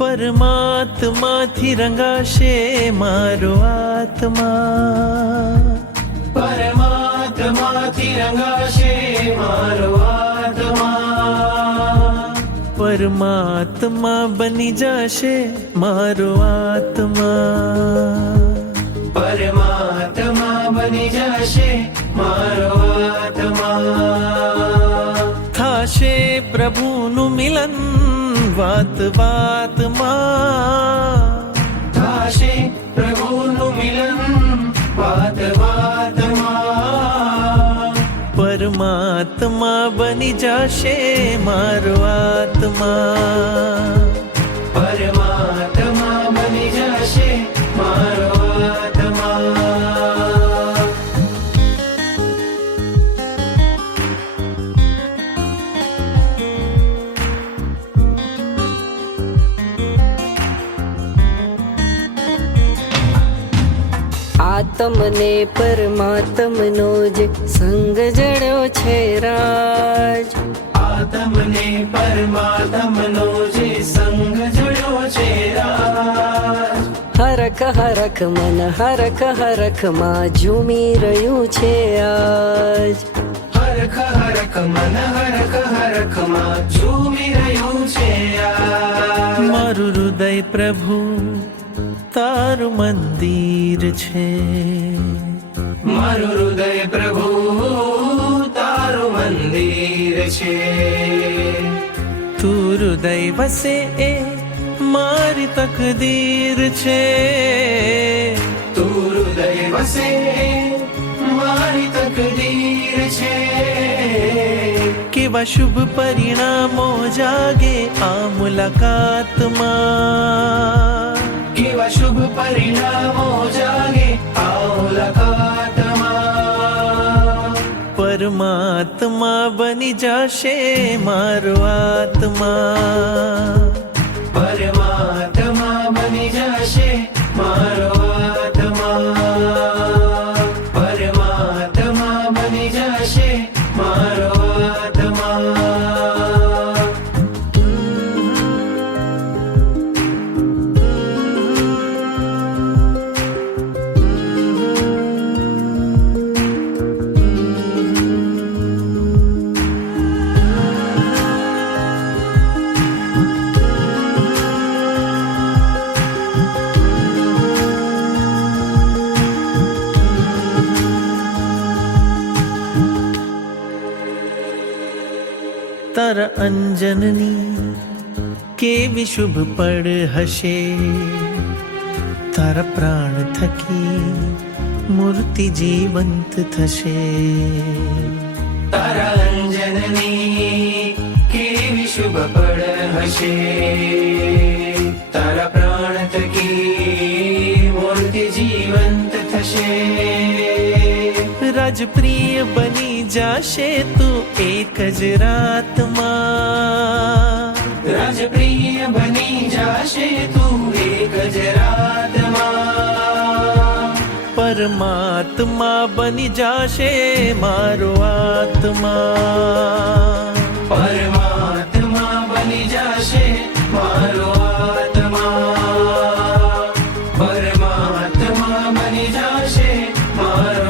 પરમાત્માથી રંગાશે મારો આત્મા, પરમાત્માથી રંગાશે મારો આત્મા, પરમાત્મા બની જશે મારો આત્મા, પરમાત્મા બની જશે મારો આત્મા. થાશે પ્રભુનું મિલન વાત વાતમાં, થાશે પ્રભુનું મિલન વાત વાતમાં, પરમાત્મા બની જશે મારો આત્મા, પરમાત્મા બની જશે મારો આત્મા. આત્મને પરમાત્મનો જે સંગ જડ્યો છે રાજ, આત્મને પરમાત્મનો જે સંગ જડ્યો છે રાજ, હરખ હરખ મન હરખ હરખમાં ઝૂમી રહ્યું છે આજ, હરખ હરખ મન હરખ હરખમાં ઝૂમી રહ્યું છે આજ. મારું હૃદય પ્રભુ તારું મંદિર છે, મારું હૃદય પ્રભુ તારું મંદિર છે, તું હૃદય વસે એ મારી તકદીર છે, તું હૃદય વસે મારી તકદીર છે. કેવા શુભ પરિણામો જાગે આ મુલાકાતમાં, કેવા શુભ પરિણામો જાગે આ મુલાકાતમાં, પરમાત્મા બની જશે મારો આત્મા, પરમાત્મા બની જશે મારો આત્મા, પરમાત્મા બની જશે મારો આત્મા. તારા અંજનની કેવી શુભ પડ હશે, તારા પ્રાણ થકી મૂર્તિ જીવંત થશે, તારા અંજનની કેવી શુભ પડ હશે, તારા પ્રાણ થકી મૂર્તિ જીવંત થશે, રાજપ્રિય બની જશે તું એક જ રાતમાં, રાજપ્રિય બની જશે તું એક જ રાતમાં, પરમાત્મા બની જશે મારો આત્મા, પરમાત્મા બની જશે મારો આત્મા, પરમાત્મા બની જશે મારો